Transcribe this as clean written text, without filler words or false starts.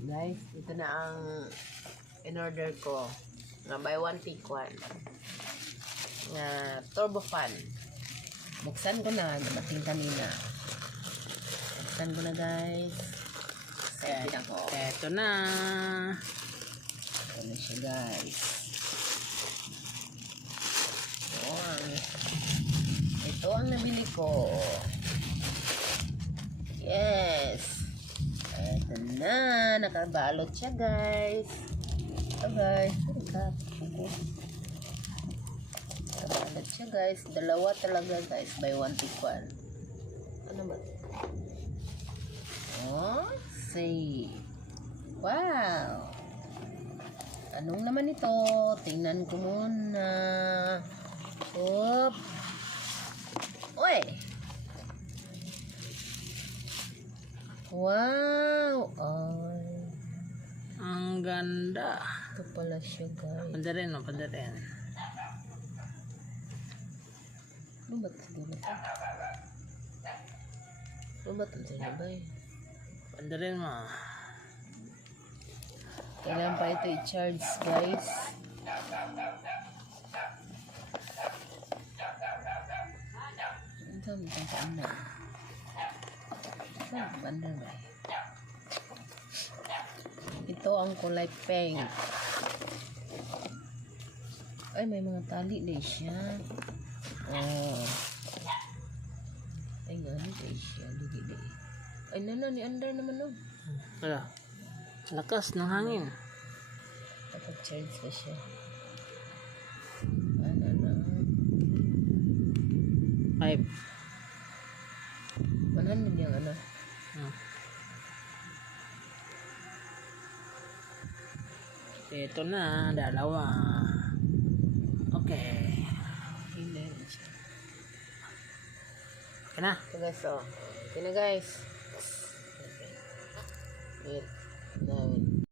Guys, ito na ang in-order ko. Na buy one take one. Na turbo fan. Buksan ko na. Dumating kanina. Buksan ko na guys. Excited ako. Eto na. Ito na siya guys. Ito ang nabili ko. Yes. Ito na. Nakabalot siya guys. Ito guys. Nakabalot siya guys. Dalawa talaga guys. Buy one take one. Ano ba? Oh, say. Wow. Anong naman ito? Tingnan ko muna. Oop. Uy. Wow. Ay. Ang ganda. Ito pala siya guys. Pandarin mo, pandarin. Ano ba ito? Ano ba ito sa bay? Pandarin mo. Kailangan pa ito i-charge guys. Ito, ito saan na. Saan banda ba? Ito ang kulay pink. Ay, may mga tali na siya. Oh. Ay, gano'n na siya. Lugili. Ay, ni under naman no. Wala. Lakas ng hangin. Dapat charge pa siya. Ano na. 5. 100 yung ano. Ito na, dalawa. Okay. Hindi siya. Okay na. Ito guys, oh. Ito na guys. Wait.